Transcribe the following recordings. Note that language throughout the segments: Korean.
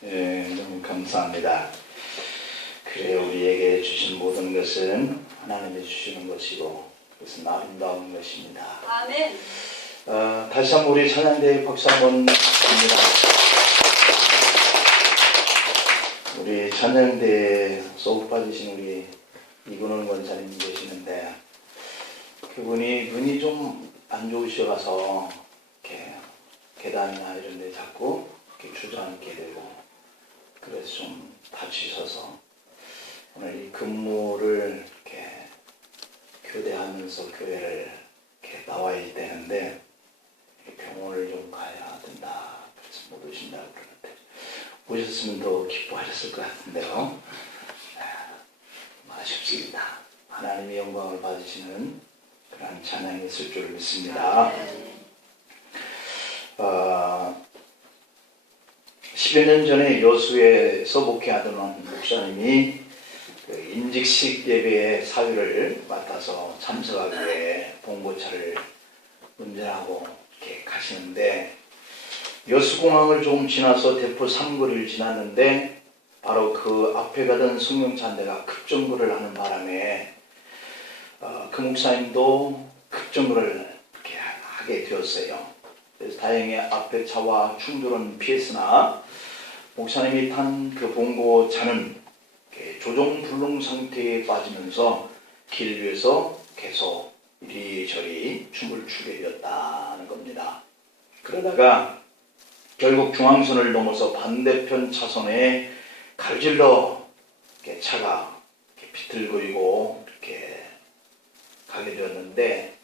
너무 감사합니다. 그래, 우리에게 주신 모든 것은 하나님이 주시는 것이고 그것은 아름다운 것입니다. 아멘. 다시 한번 우리 찬양대회 박수 한번 드립니다. 우리 찬양대회에 쏙 빠지신 우리 이근원 권사님 계시는데 그분이 눈이 좀 안 좋으셔서 이렇게 계단이나 이런 데 자꾸 이렇게 주저앉게 되고 그래서 좀 다치셔서 오늘 이 근무를 이렇게 교대하면서 교회를 이렇게 나와야 되는데 병원을 좀 가야 된다. 그래서 못 오신다고 그러는데 오셨으면 더 기뻐하셨을 것 같은데요. 아쉽습니다. 하나님의 영광을 받으시는 그런 찬양이 있을 줄 믿습니다. 10여 년 전에 여수에서 목회하던 목사님이 그 인직식 예배의 사회를 맡아서 참석하기 위해 봉고차를 운전하고 이렇게 가시는데 여수공항을 조금 지나서 대포 3거리를 지났는데 바로 그 앞에 가던 승용차 한 대가 급정거를 하는 바람에 그 목사님도 급정거를 이렇게 하게 되었어요. 그래서 다행히 앞에 차와 충돌은 피했으나 목사님이 탄 그 봉고차는 조종불능 상태에 빠지면서 길 위에서 계속 이리저리 춤을 추게 되었다는 겁니다. 그러다가 결국 중앙선을 넘어서 반대편 차선에 가로질러 차가 비틀거리고 이렇게 가게 되었는데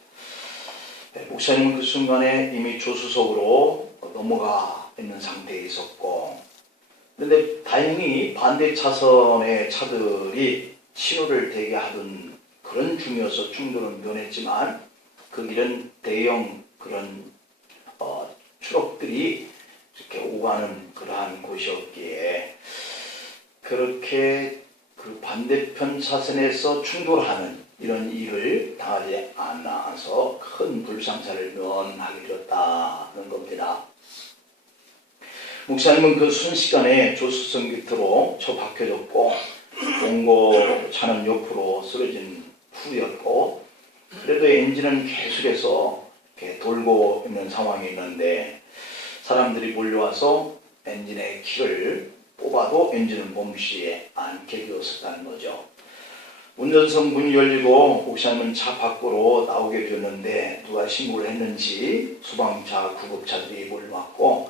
목사님은 그 순간에 이미 조수석으로 넘어가 있는 상태에 있었고 그런데 다행히 반대 차선의 차들이 신호를 대기하던 그런 중이어서 충돌은 면했지만 그 길은 대형 그런 트럭들이 이렇게 오가는 그러한 곳이었기에 그렇게 그 반대편 차선에서 충돌하는 이런 일을 당하지 않아서 큰 불상사를 면하게 되었다는 겁니다. 목사님은 그 순식간에 조수석 곁으로 처박혀졌고 봉고차는 옆으로 쓰러진 후였고 그래도 엔진은 계속해서 이렇게 돌고 있는 상황이 있는데 사람들이 몰려와서 엔진의 키를 뽑아도 엔진은 멈추지 않게 되었었다는 거죠. 운전석 문이 열리고 목사님은 차 밖으로 나오게 되었는데 누가 신고를 했는지 소방차, 구급차들이 몰려왔고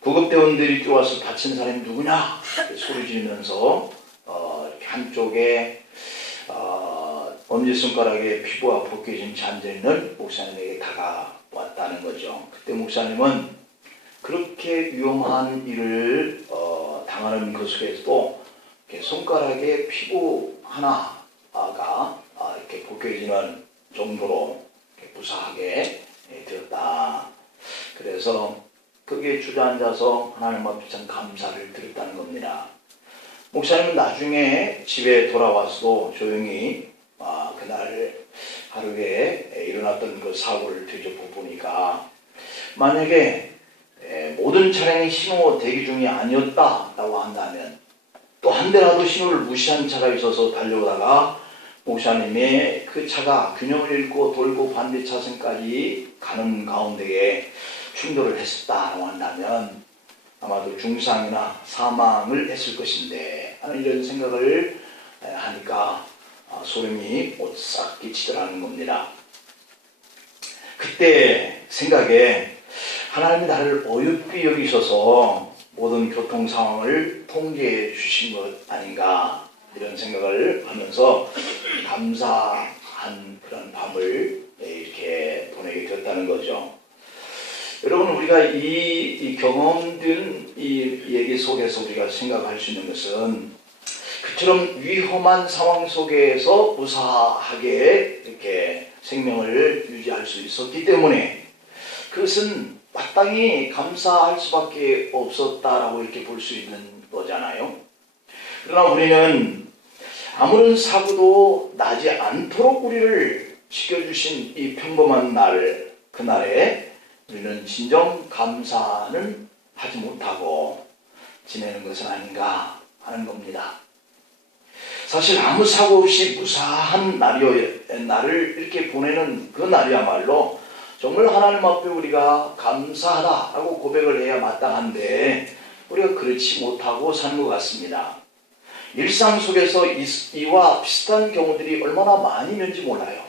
구급대원들이 뛰어와서 다친 사람이 누구냐 소리 지르면서 이렇게 한쪽에 엄지손가락에 피부가 벗겨진 채 앉아있는 목사님에게 다가왔다는 거죠. 그때 목사님은 그렇게 위험한 일을 당하는 그 속에서도 손가락에 피부 하나가 이렇게 벗겨지는 정도로 무사하게 되었다. 그래서 거기에 주저앉아서 하나님 앞에 참 감사를 드렸다는 겁니다. 목사님은 나중에 집에 돌아와서도 조용히 그날 하루에 일어났던 그 사고를 되짚어 보니까 만약에 모든 차량이 신호 대기 중이 아니었다라고 한다면 또 한 대라도 신호를 무시한 차가 있어서 달려오다가 목사님의 그 차가 균형을 잃고 돌고 반대 차선까지 가는 가운데에 충돌을 했었다고 한다면 아마도 중상이나 사망을 했을 것인데 하는 이런 생각을 하니까 소름이 싹 끼치더라는 겁니다. 그때 생각에 하나님이 나를 어여삐 여기셔서 모든 교통 상황을 통제해 주신 것 아닌가 이런 생각을 하면서 감사한 그런 밤을 이렇게 보내게 됐다는 거죠. 여러분 우리가 이 경험된 이 얘기 속에서 우리가 생각할 수 있는 것은 그처럼 위험한 상황 속에서 무사하게 이렇게 생명을 유지할 수 있었기 때문에 그것은 마땅히 감사할 수밖에 없었다라고 이렇게 볼 수 있는 거잖아요. 그러나 우리는 아무런 사고도 나지 않도록 우리를 지켜주신 이 평범한 날, 그날에 우리는 진정 감사는 하지 못하고 지내는 것은 아닌가 하는 겁니다. 사실 아무 사고 없이 무사한 날을 이렇게 보내는 그 날이야말로 정말 하나님 앞에 우리가 감사하다라고 고백을 해야 마땅한데 우리가 그렇지 못하고 사는 것 같습니다. 일상 속에서 이와 비슷한 경우들이 얼마나 많이 있는지 몰라요.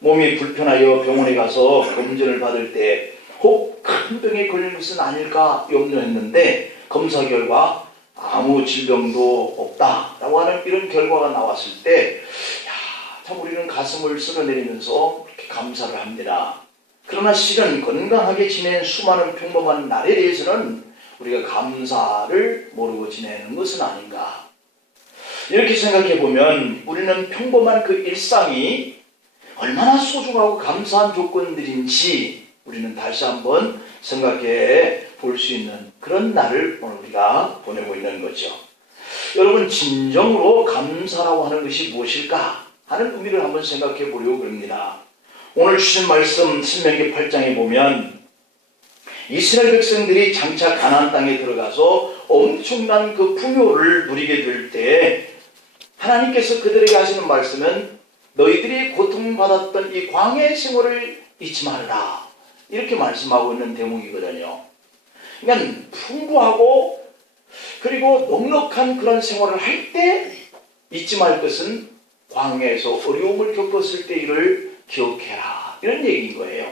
몸이 불편하여 병원에 가서 검진을 받을 때 혹 큰 병에 걸린 것은 아닐까 염려했는데 검사 결과 아무 질병도 없다라고 하는 이런 결과가 나왔을 때 참 우리는 가슴을 쓸어내리면서 그렇게 감사를 합니다. 그러나 실은 건강하게 지낸 수많은 평범한 날에 대해서는 우리가 감사를 모르고 지내는 것은 아닌가. 이렇게 생각해 보면 우리는 평범한 그 일상이 얼마나 소중하고 감사한 조건들인지 우리는 다시 한번 생각해 볼 수 있는 그런 날을 오늘 우리가 보내고 있는 거죠. 여러분, 진정으로 감사라고 하는 것이 무엇일까 하는 의미를 한번 생각해 보려고 합니다. 오늘 주신 말씀 신명기 8장에 보면 이스라엘 백성들이 장차 가나안 땅에 들어가서 엄청난 그 풍요를 누리게 될 때 하나님께서 그들에게 하시는 말씀은 너희들이 고통받았던 이 광야의 생활을 잊지 말아라, 이렇게 말씀하고 있는 대목이거든요. 그러니까 풍부하고 그리고 넉넉한 그런 생활을 할 때 잊지 말 것은 광야에서 어려움을 겪었을 때 이를 기억해라, 이런 얘기인 거예요.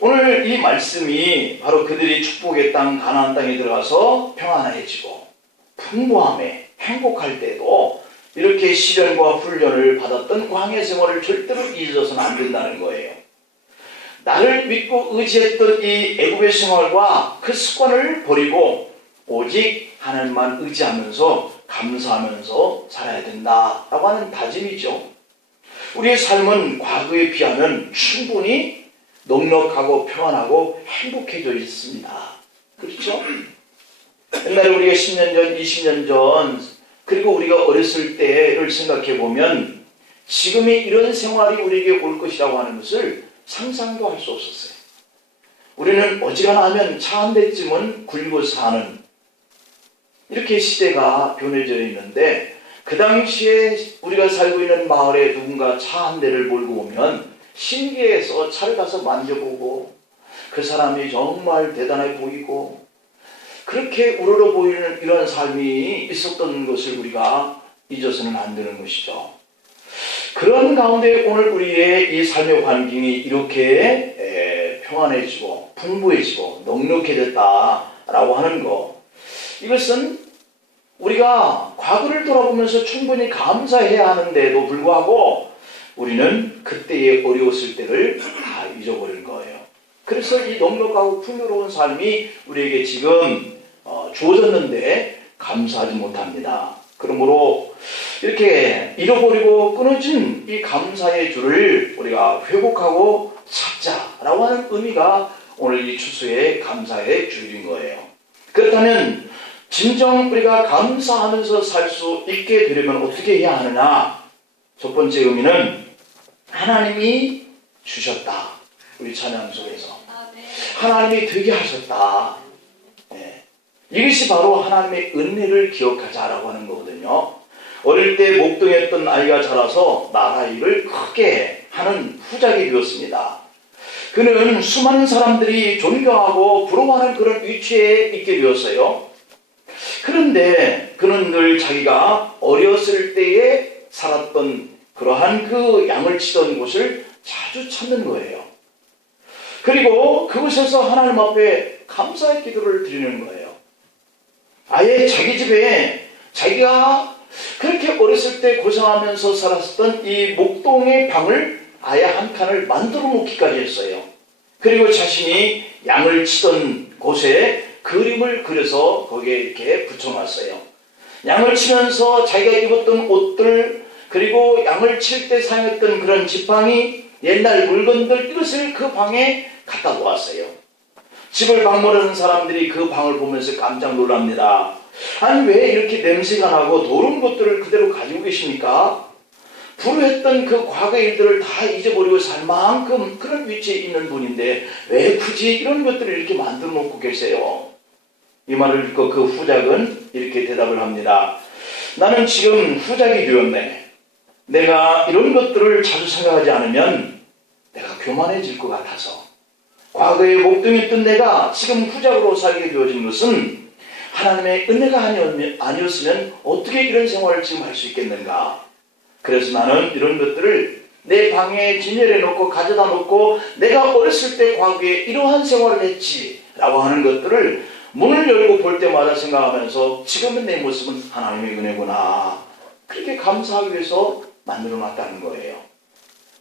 오늘 이 말씀이 바로 그들이 축복의 땅 가나안 땅에 들어가서 평안해지고 풍부함에 행복할 때도 이렇게 시련과 훈련을 받았던 광야 생활을 절대로 잊어서는 안 된다는 거예요. 나를 믿고 의지했던 이 애굽의 생활과 그 습관을 버리고 오직 하나님만 의지하면서 감사하면서 살아야 된다라고 하는 다짐이죠. 우리의 삶은 과거에 비하면 충분히 넉넉하고 평안하고 행복해져 있습니다. 그렇죠? 옛날에 우리가 10년 전, 20년 전, 그리고 우리가 어렸을 때를 생각해 보면 지금의 이런 생활이 우리에게 올 것이라고 하는 것을 상상도 할 수 없었어요. 우리는 어지간하 하면 차 한 대쯤은 굴리고 사는 이렇게 시대가 변해져 있는데 그 당시에 우리가 살고 있는 마을에 누군가 차 한 대를 몰고 오면 신기해서 차를 가서 만져보고 그 사람이 정말 대단해 보이고 그렇게 우러러 보이는 이런 삶이 있었던 것을 우리가 잊어서는 안 되는 것이죠. 그런 가운데 오늘 우리의 이 삶의 환경이 이렇게 평안해지고 풍부해지고 넉넉해졌다라고 하는 것, 이것은 우리가 과거를 돌아보면서 충분히 감사해야 하는데도 불구하고 우리는 그때의 어려웠을 때를 다 잊어버린 거예요. 그래서 이 넉넉하고 풍요로운 삶이 우리에게 지금 주어졌는데 감사하지 못합니다. 그러므로 이렇게 잃어버리고 끊어진 이 감사의 줄을 우리가 회복하고 찾자라고 하는 의미가 오늘 이 추수의 감사의 줄인 거예요. 그렇다면 진정 우리가 감사하면서 살 수 있게 되려면 어떻게 해야 하느냐? 첫 번째 의미는 하나님이 주셨다. 우리 찬양 속에서 하나님이 되게 하셨다. 이것이 바로 하나님의 은혜를 기억하자라고 하는 거거든요. 어릴 때 목동했던 아이가 자라서 나라 일을 크게 하는 후작이 되었습니다. 그는 수많은 사람들이 존경하고 부러워하는 그런 위치에 있게 되었어요. 그런데 그는 늘 자기가 어렸을 때에 살았던 그러한 그 양을 치던 곳을 자주 찾는 거예요. 그리고 그곳에서 하나님 앞에 감사의 기도를 드리는 거예요. 아예 자기 집에 자기가 그렇게 어렸을 때 고생하면서 살았던 이 목동의 방을 아예 한 칸을 만들어 놓기까지 했어요. 그리고 자신이 양을 치던 곳에 그림을 그려서 거기에 이렇게 붙여놨어요. 양을 치면서 자기가 입었던 옷들, 그리고 양을 칠 때 사용했던 그런 지팡이, 옛날 물건들, 이것을 그 방에 갖다 놓았어요. 집을 방문하는 사람들이 그 방을 보면서 깜짝 놀랍니다. 아니, 왜 이렇게 냄새가 나고 더러운 것들을 그대로 가지고 계십니까? 불우했던 그 과거 일들을 다 잊어버리고 살 만큼 그런 위치에 있는 분인데 왜 굳이 이런 것들을 이렇게 만들어 놓고 계세요? 이 말을 듣고 그 후작은 이렇게 대답을 합니다. 나는 지금 후작이 되었네. 내가 이런 것들을 자주 생각하지 않으면 내가 교만해질 것 같아서. 과거에 목동했던 내가 지금 후작으로 살게 되어진 것은 하나님의 은혜가 아니었으면 어떻게 이런 생활을 지금 할 수 있겠는가. 그래서 나는 이런 것들을 내 방에 진열해 놓고 가져다 놓고 내가 어렸을 때 과거에 이러한 생활을 했지 라고 하는 것들을 문을 열고 볼 때마다 생각하면서 지금은 내 모습은 하나님의 은혜구나. 그렇게 감사하기 위해서 만들어 놨다는 거예요.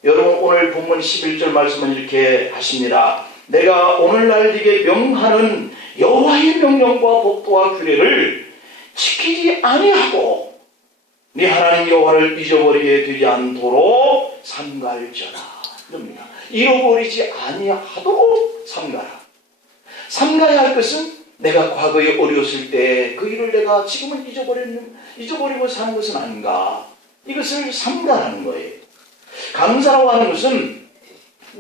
여러분 오늘 본문 11절 말씀은 이렇게 하십니다. 내가 오늘날 네게 명하는 여호와의 명령과 법도와 규례를 지키지 아니하고 네 하나님 여호와를 잊어버리게 되지 않도록 삼갈지어다. 그럽니다. 잃어버리지 아니하도록 삼가라. 삼가야 할 것은 내가 과거에 어려웠을 때 그 일을 내가 지금은 잊어버리고 사는 것은 아닌가. 이것을 삼가라는 거예요. 감사라고 하는 것은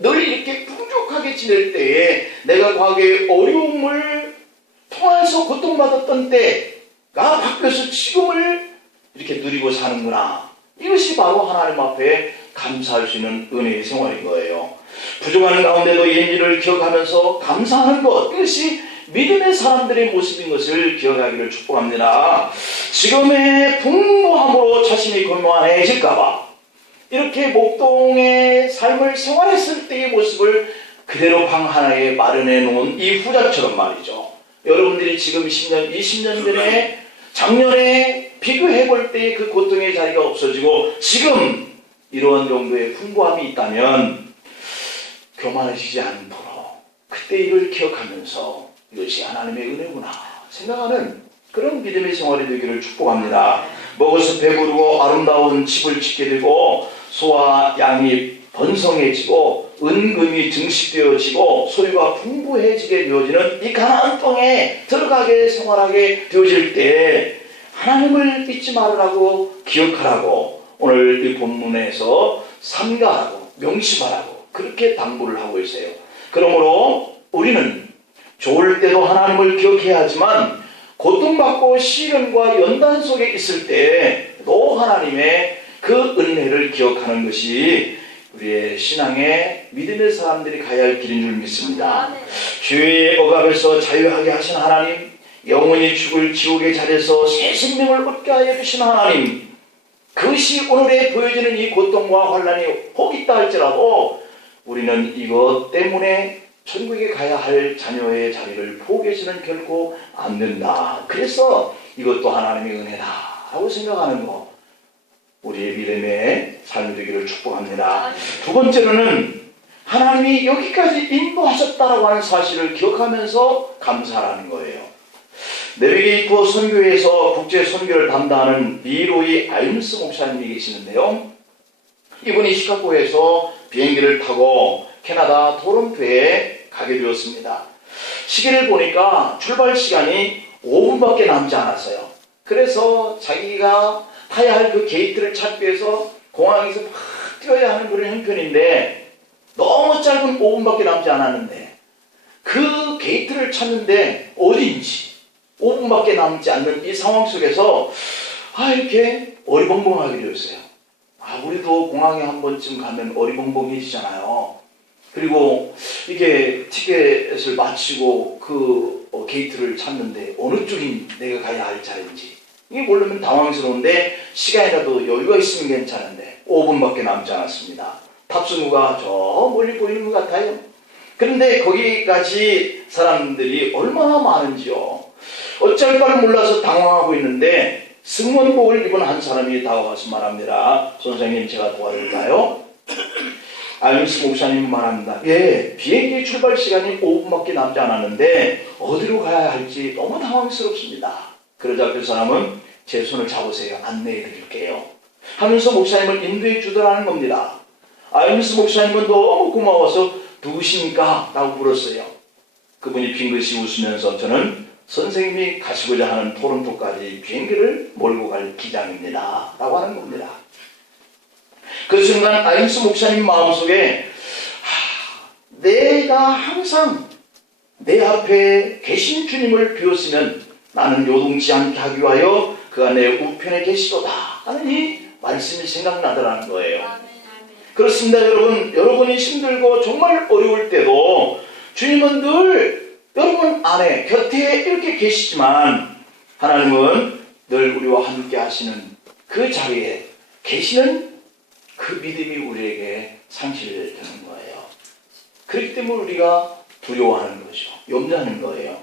늘 이렇게 풍족하게 지낼 때에 내가 과거에 어려움을 통해서 고통받았던 때가 바뀌어서 지금을 이렇게 누리고 사는구나. 이것이 바로 하나님 앞에 감사할 수 있는 은혜의 생활인 거예요. 부족한 가운데도 옛일을 기억하면서 감사하는 것, 이것이 믿음의 사람들의 모습인 것을 기억하기를 축복합니다. 지금의 풍부함으로 자신이 교만해질까봐 이렇게 목동의 삶을 생활했을 때의 모습을 그대로 방 하나에 마련해 놓은 이 후작처럼 말이죠. 여러분들이 지금 10년, 20년 전에 작년에 비교해 볼 때의 그 고통의 자리가 없어지고 지금 이러한 정도의 풍부함이 있다면 교만해지지 않도록 그때 이를 기억하면서 이것이 하나님의 은혜구나 생각하는 그런 믿음의 생활이 되기를 축복합니다. 먹어서 배부르고 아름다운 집을 짓게 되고 소와 양이 번성해지고 은금이 증식되어지고 소유가 풍부해지게 되어지는 이 가나안 땅에 들어가게 생활하게 되어질 때 하나님을 잊지 말으라고 기억하라고 오늘 이 본문에서 삼가하라고 명심하라고 그렇게 당부를 하고 있어요. 그러므로 우리는 좋을 때도 하나님을 기억해야 하지만 고통받고 시련과 연단 속에 있을 때도 하나님의 그 은혜를 기억하는 것이 우리의 신앙의 믿음의 사람들이 가야 할 길인 줄 믿습니다. 죄의 억압에서 자유하게 하신 하나님, 영원히 죽을 지옥의 자리에서 새 생명을 얻게 하여 주신 하나님, 그것이 오늘에 보여지는 이 고통과 환난이 혹 있다 할지라도 우리는 이것 때문에 천국에 가야 할 자녀의 자리를 포기해서는 결코 안 된다. 그래서 이것도 하나님의 은혜다라고 생각하는 것, 우리의 믿음의 삶이 되기를 축복합니다. 두 번째로는 하나님이 여기까지 인도하셨다라고 하는 사실을 기억하면서 감사하는 거예요. 내비게이터 선교회에서 국제 선교를 담당하는 미로이 아임스 목사님이 계시는데요. 이분이 시카고에서 비행기를 타고 캐나다 토론토에 가게 되었습니다. 시계를 보니까 출발 시간이 5분밖에 남지 않았어요. 그래서 자기가 타야 할 그 게이트를 찾기 위해서 공항에서 막 뛰어야 하는 그런 형편인데 너무 짧은 5분밖에 남지 않았는데 그 게이트를 찾는데 어딘지 5분밖에 남지 않는 이 상황 속에서 이렇게 어리벙벙하게 되었어요. 우리도 공항에 한 번쯤 가면 어리벙벙해지잖아요. 그리고 이게 티켓을 마치고 그 게이트를 찾는데 어느 쪽인 내가 가야 할 자리인지 이게 모르면 당황스러운데 시간이라도 여유가 있으면 괜찮은데 5분밖에 남지 않았습니다. 탑승구가 저 멀리 보이는 것 같아요. 그런데 거기까지 사람들이 얼마나 많은지요. 어쩔 바를 몰라서 당황하고 있는데 승무원복을 입은 한 사람이 다가와서 말합니다. 선생님, 제가 도와드릴까요? 아임스 목사님 말합니다. 예, 비행기 출발 시간이 5분밖에 남지 않았는데 어디로 가야 할지 너무 당황스럽습니다. 그러자 그 사람은 제 손을 잡으세요. 안내해 드릴게요. 하면서 목사님을 인도해 주더라는 겁니다. 아임스 목사님은 너무 고마워서 누구십니까? 라고 물었어요. 그분이 빙긋이 웃으면서 저는 선생님이 가시고자 하는 토론토까지 비행기를 몰고 갈 기장입니다. 라고 하는 겁니다. 그 순간 아임스 목사님 마음속에 내가 항상 내 앞에 계신 주님을 비웠으면 나는 요동치 않게 하기 위하여 그가 내 우편에 계시도다 하는 이 말씀이 생각나더라는 거예요. 그렇습니다. 여러분이 힘들고 정말 어려울 때도 주님은 늘 여러분 안에 곁에 이렇게 계시지만 하나님은 늘 우리와 함께 하시는 그 자리에 계시는 그 믿음이 우리에게 상실되는 거예요. 그렇기 때문에 우리가 두려워하는 거죠. 염려하는 거예요.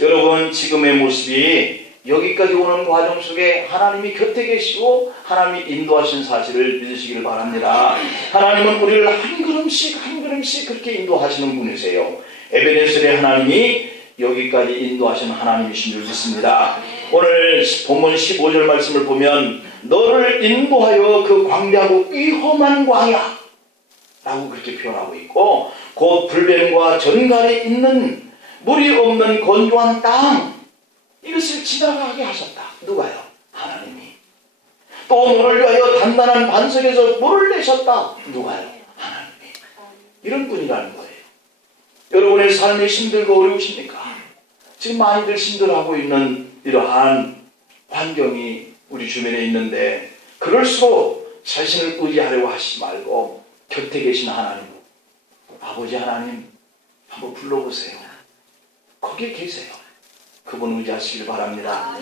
여러분 지금의 모습이 여기까지 오는 과정 속에 하나님이 곁에 계시고 하나님이 인도하신 사실을 믿으시기를 바랍니다. 하나님은 우리를 한 걸음씩 한 걸음씩 그렇게 인도하시는 분이세요. 에베네셀의 하나님이 여기까지 인도하시는 하나님이신 줄 믿습니다. 오늘 본문 15절 말씀을 보면 너를 인도하여 그 광대하고 위험한 광야 라고 그렇게 표현하고 있고 곧 불뱀과 전갈이 있는 물이 없는 건조한 땅 이것을 지나가게 하셨다. 누가요? 하나님이. 또 너를 위하여 단단한 반석에서 물을 내셨다. 누가요? 하나님이. 이런 분이라는 거예요. 여러분의 삶이 힘들고 어려우십니까? 지금 많이들 힘들어하고 있는 이러한 환경이 우리 주변에 있는데 그럴수록 자신을 의지하려고 하시지 말고 곁에 계신 하나님, 아버지 하나님 한번 불러보세요. 거기에 계세요. 그분 의지하시길 바랍니다.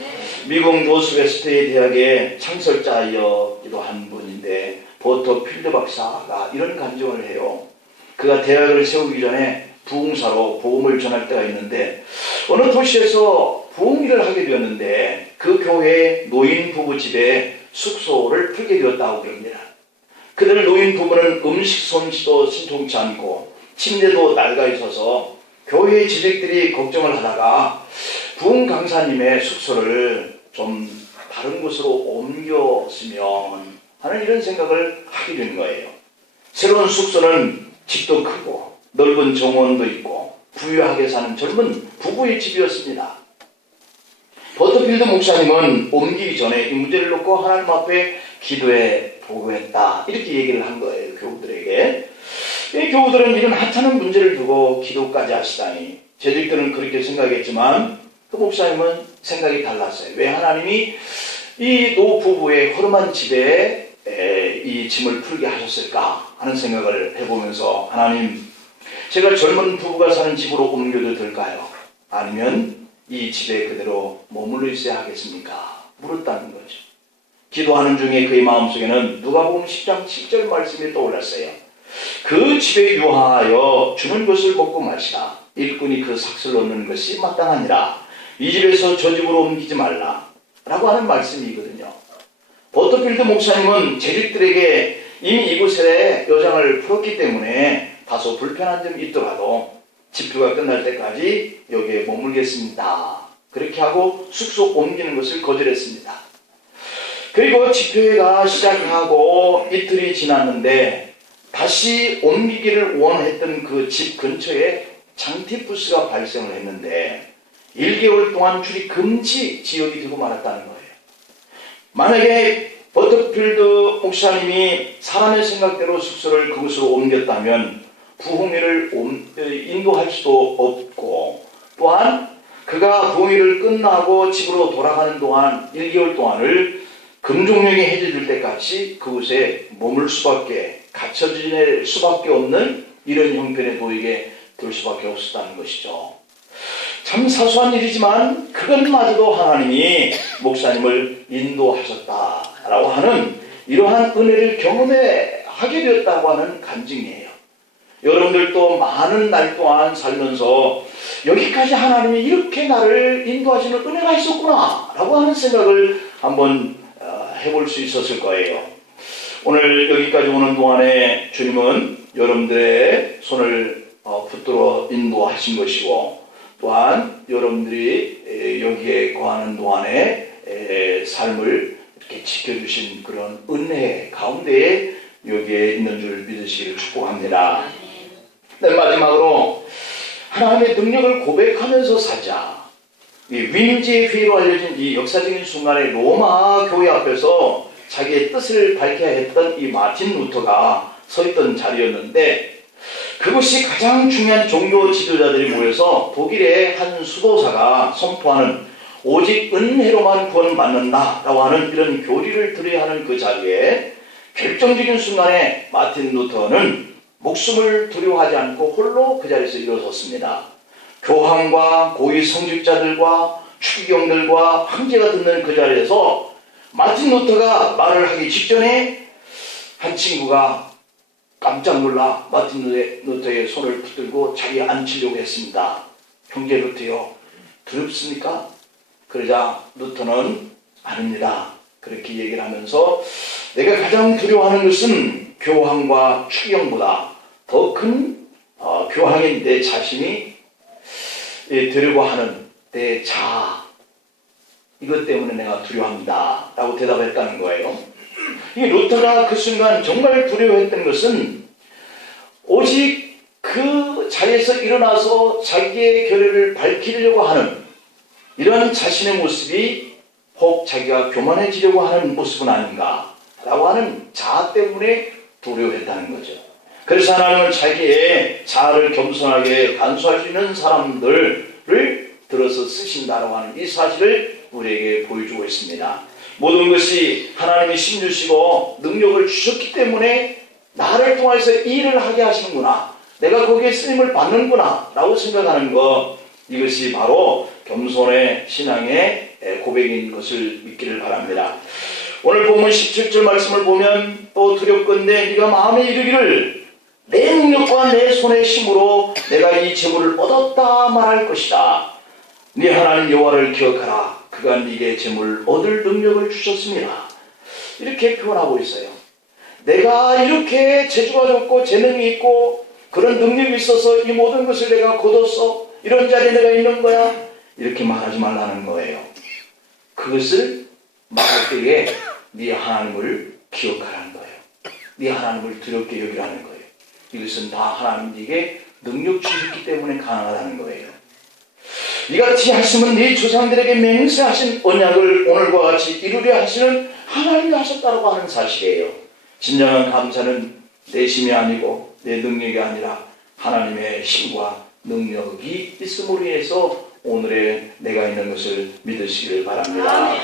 미국 노스웨스트의 대학의 창설자이기도 한 분인데 버터필드 박사가 이런 간증을 해요. 그가 대학을 세우기 전에 부흥사로 복음을 전할 때가 있는데 어느 도시에서 부흥 일을 하게 되었는데 그 교회에 노인 부부 집에 숙소를 풀게 되었다고 그럽니다. 그들 노인 부부는 음식 솜씨도 신통치 않고 침대도 낡아 있어서 교회의 지식들이 걱정을 하다가 부흥 강사님의 숙소를 좀 다른 곳으로 옮겼으면 하는 이런 생각을 하게 된 거예요. 새로운 숙소는 집도 크고 넓은 정원도 있고 부유하게 사는 젊은 부부의 집이었습니다. 버터필드 목사님은 옮기기 전에 이 문제를 놓고 하나님 앞에 기도해 보고했다. 이렇게 얘기를 한 거예요. 교우들에게. 이 교우들은 이런 하찮은 문제를 두고 기도까지 하시다니 재직들은 그렇게 생각했지만 그 목사님은 생각이 달랐어요. 왜 하나님이 이 노부부의 허름한 집에 이 짐을 풀게 하셨을까 하는 생각을 해보면서 하나님 제가 젊은 부부가 사는 집으로 옮겨도 될까요? 아니면 이 집에 그대로 머물러 있어야 하겠습니까? 물었다는 거죠. 기도하는 중에 그의 마음속에는 누가복음 10장 7절 말씀이 떠올랐어요. 그 집에 유하하여 주는 것을 먹고 마시라. 일꾼이 그 삭슬 넣는 것이 마땅하니라. 이 집에서 저 집으로 옮기지 말라 라고 하는 말씀이거든요. 버터필드 목사님은 재직들에게 이미 이곳에 여장을 풀었기 때문에 다소 불편한 점이 있더라도 집회가 끝날 때까지 여기에 머물겠습니다. 그렇게 하고 숙소 옮기는 것을 거절했습니다. 그리고 집회가 시작하고 이틀이 지났는데 다시 옮기기를 원했던 그 집 근처에 장티푸스가 발생을 했는데 1개월 동안 출입 금지 지역이 되고 말았다는 거예요. 만약에 버터필드 목사님이 사람의 생각대로 숙소를 그곳으로 옮겼다면 부흥회를 인도할 수도 없고 또한 그가 부흥회를 끝나고 집으로 돌아가는 동안 1개월 동안을 금종령이 해제될 때까지 그곳에 머물 수밖에 갇혀 지낼 수밖에 없는 이런 형편에 놓이게 될 수밖에 없었다는 것이죠. 참 사소한 일이지만 그것마저도 하나님이 목사님을 인도하셨다라고 하는 이러한 은혜를 경험하게 되었다고 하는 간증이에요. 여러분들도 많은 날 동안 살면서 여기까지 하나님이 이렇게 나를 인도하시는 은혜가 있었구나 라고 하는 생각을 한번 해볼 수 있었을 거예요. 오늘 여기까지 오는 동안에 주님은 여러분들의 손을 붙들어 인도하신 것이고 또한 여러분들이 여기에 거하는 동안에 삶을 이렇게 지켜주신 그런 은혜 가운데에 여기에 있는 줄 믿으시기를 축복합니다. 네, 마지막으로 하나님의 능력을 고백하면서 살자. 이 위임지의 회의로 알려진 이 역사적인 순간에 로마 교회 앞에서 자기의 뜻을 밝혀야 했던 이 마틴 루터가 서 있던 자리였는데 그것이 가장 중요한 종교 지도자들이 모여서 독일의 한 수도사가 선포하는 오직 은혜로만 구원받는다라고 하는 이런 교리를 들어야 하는 그 자리에 결정적인 순간에 마틴 루터는 목숨을 두려워하지 않고 홀로 그 자리에서 일어섰습니다. 교황과 고위 성직자들과 추기경들과 황제가 듣는 그 자리에서 마틴 루터가 말을 하기 직전에 한 친구가 깜짝 놀라 마틴 루터의 손을 붙들고 자리에 앉히려고 했습니다. 형제 루터요, 두렵습니까? 그러자 루터는 아닙니다. 그렇게 얘기를 하면서 내가 가장 두려워하는 것은 교황과 추기경보다 더 큰 교황인 내 자신이 되려고 하는 내 자아, 이것 때문에 내가 두려워합니다 라고 대답했다는 거예요. 이 루터가 그 순간 정말 두려워했던 것은 오직 그 자리에서 일어나서 자기의 결의를 밝히려고 하는 이런 자신의 모습이 혹 자기가 교만해지려고 하는 모습은 아닌가 라고 하는 자아 때문에 두려워했다는 거죠. 그래서 하나님은 자기의 자아를 겸손하게 간수할 수 있는 사람들을 들어서 쓰신다라고 하는 이 사실을 우리에게 보여주고 있습니다. 모든 것이 하나님이 힘주시고 능력을 주셨기 때문에 나를 통해서 일을 하게 하시는구나, 내가 거기에 쓰임을 받는구나 라고 생각하는 것, 이것이 바로 겸손의 신앙의 고백인 것을 믿기를 바랍니다. 오늘 본문 17절 말씀을 보면 또 두렵건대 네가 마음에 이르기를 내 능력과 내 손의 힘으로 내가 이 재물을 얻었다 말할 것이다. 네 하나님 여호와를 기억하라. 그가 네게 재물을 얻을 능력을 주셨습니다. 이렇게 표현하고 있어요. 내가 이렇게 재주가 좋고 재능이 있고 그런 능력이 있어서 이 모든 것을 내가 거뒀어, 이런 자리에 내가 있는 거야, 이렇게 말하지 말라는 거예요. 그것을 말할 때에 네 하나님을 기억하라는 거예요. 네 하나님을 두렵게 여기라는 거예요. 이것은 다 하나님에게 능력 주셨기 때문에 가능하다는 거예요. 이같이 하시면 네 조상들에게 맹세하신 언약을 오늘과 같이 이루려 하시는 하나님이 하셨다고 하는 사실이에요. 진정한 감사는 내 힘이 아니고 내 능력이 아니라 하나님의 힘과 능력이 있음으로 인해서 오늘의 내가 있는 것을 믿으시기를 바랍니다.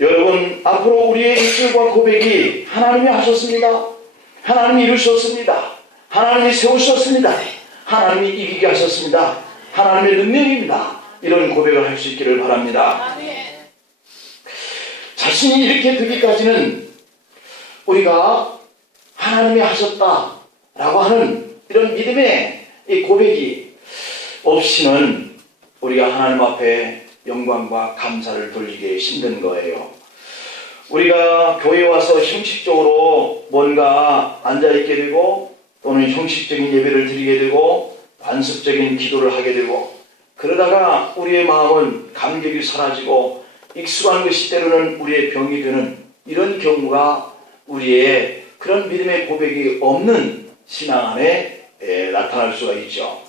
여러분, 앞으로 우리의 입술과 고백이 하나님이 하셨습니다, 하나님이 이루셨습니다, 하나님이 세우셨습니다, 하나님이 이기게 하셨습니다, 하나님의 능력입니다, 이런 고백을 할 수 있기를 바랍니다. 자신이 이렇게 되기까지는 우리가 하나님이 하셨다라고 하는 이런 믿음의 이 고백이 없이는 우리가 하나님 앞에 영광과 감사를 돌리기 힘든 거예요. 우리가 교회에 와서 형식적으로 뭔가 앉아있게 되고 또는 형식적인 예배를 드리게 되고 관습적인 기도를 하게 되고 그러다가 우리의 마음은 감격이 사라지고 익숙한 것이 때로는 우리의 병이 되는 이런 경우가 우리의 그런 믿음의 고백이 없는 신앙 안에 나타날 수가 있죠.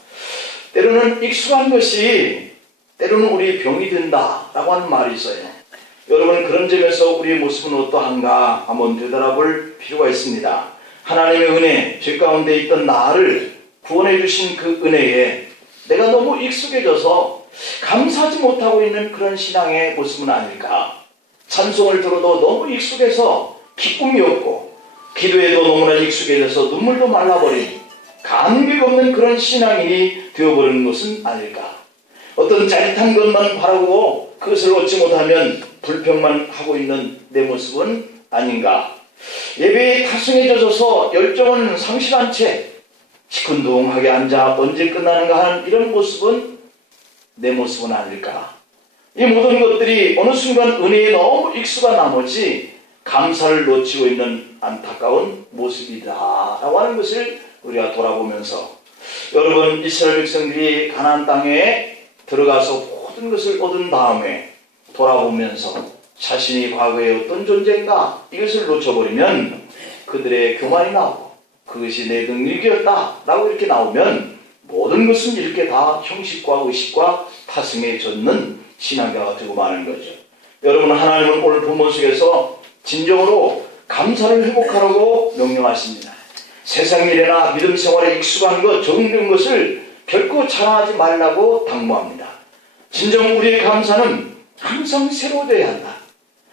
때로는 익숙한 것이 때로는 우리의 병이 된다라고 하는 말이 있어요. 여러분, 그런 점에서 우리의 모습은 어떠한가 한번 되돌아볼 필요가 있습니다. 하나님의 은혜, 죄 가운데 있던 나를 구원해 주신 그 은혜에 내가 너무 익숙해져서 감사하지 못하고 있는 그런 신앙의 모습은 아닐까. 찬송을 들어도 너무 익숙해서 기쁨이 없고 기도에도 너무나 익숙해져서 눈물도 말라버린 감격 없는 그런 신앙인이 되어버리는 것은 아닐까. 어떤 짜릿한 것만 바라고 그것을 얻지 못하면 불평만 하고 있는 내 모습은 아닌가. 예배에 타성해져서 열정은 상실한 채 시큰둥하게 앉아 언제 끝나는가 하는 이런 모습은 내 모습은 아닐까. 이 모든 것들이 어느 순간 은혜에 너무 익숙한 나머지 감사를 놓치고 있는 안타까운 모습이다라고 하는 것을 우리가 돌아보면서, 여러분, 이스라엘 백성들이 가나안 땅에 들어가서 모든 것을 얻은 다음에 돌아보면서 자신이 과거에 어떤 존재인가 이것을 놓쳐버리면 그들의 교만이 나오고 그것이 내 능력이었다 라고 이렇게 나오면 모든 것은 이렇게 다 형식과 의식과 타성에 젖는 신앙가가 되고 마는 거죠. 여러분, 하나님은 오늘 본문 속에서 진정으로 감사를 회복하라고 명령하십니다. 세상 일이나 믿음 생활에 익숙한 것, 적응된 것을 결코 자랑하지 말라고 당부합니다. 진정 우리의 감사는 항상 새로워져야 한다.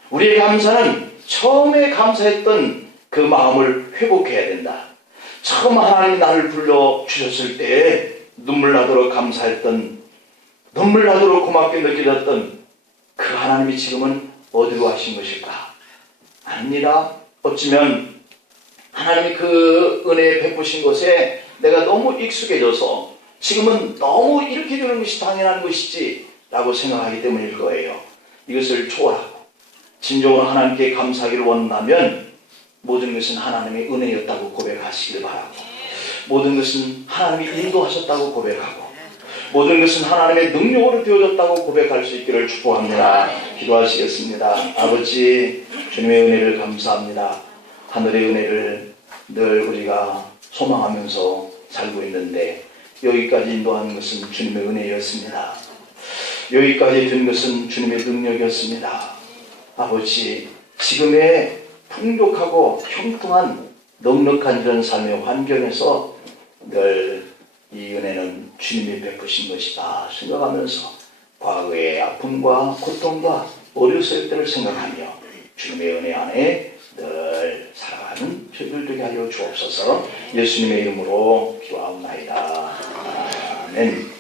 우리의 감사는 처음에 감사했던 그 마음을 회복해야 된다. 처음 하나님이 나를 불러주셨을 때 눈물 나도록 감사했던, 눈물 나도록 고맙게 느껴졌던 그 하나님이 지금은 어디로 하신 것일까? 아닙니다. 어쩌면 하나님이 그 은혜에 베푸신 것에 내가 너무 익숙해져서 지금은 너무 이렇게 되는 것이 당연한 것이지 라고 생각하기 때문일 거예요. 이것을 초월하고 진정으로 하나님께 감사하기를 원한다면 모든 것은 하나님의 은혜였다고 고백하시길 바라고, 모든 것은 하나님이 인도하셨다고 고백하고, 모든 것은 하나님의 능력으로 되어졌다고 고백할 수 있기를 축복합니다. 기도하시겠습니다. 아버지, 주님의 은혜를 감사합니다. 하늘의 은혜를 늘 우리가 소망하면서 살고 있는데 여기까지 인도한 것은 주님의 은혜였습니다. 여기까지 된 것은 주님의 능력이었습니다. 아버지, 지금의 풍족하고 형통한 넉넉한 이런 삶의 환경에서 늘 이 은혜는 주님이 베푸신 것이다 생각하면서 과거의 아픔과 고통과 어렸을 때를 생각하며 주님의 은혜 안에 늘 살아가는 저희들 되게 하여 주옵소서. 예수님의 이름으로 기도하옵나이다. 아멘.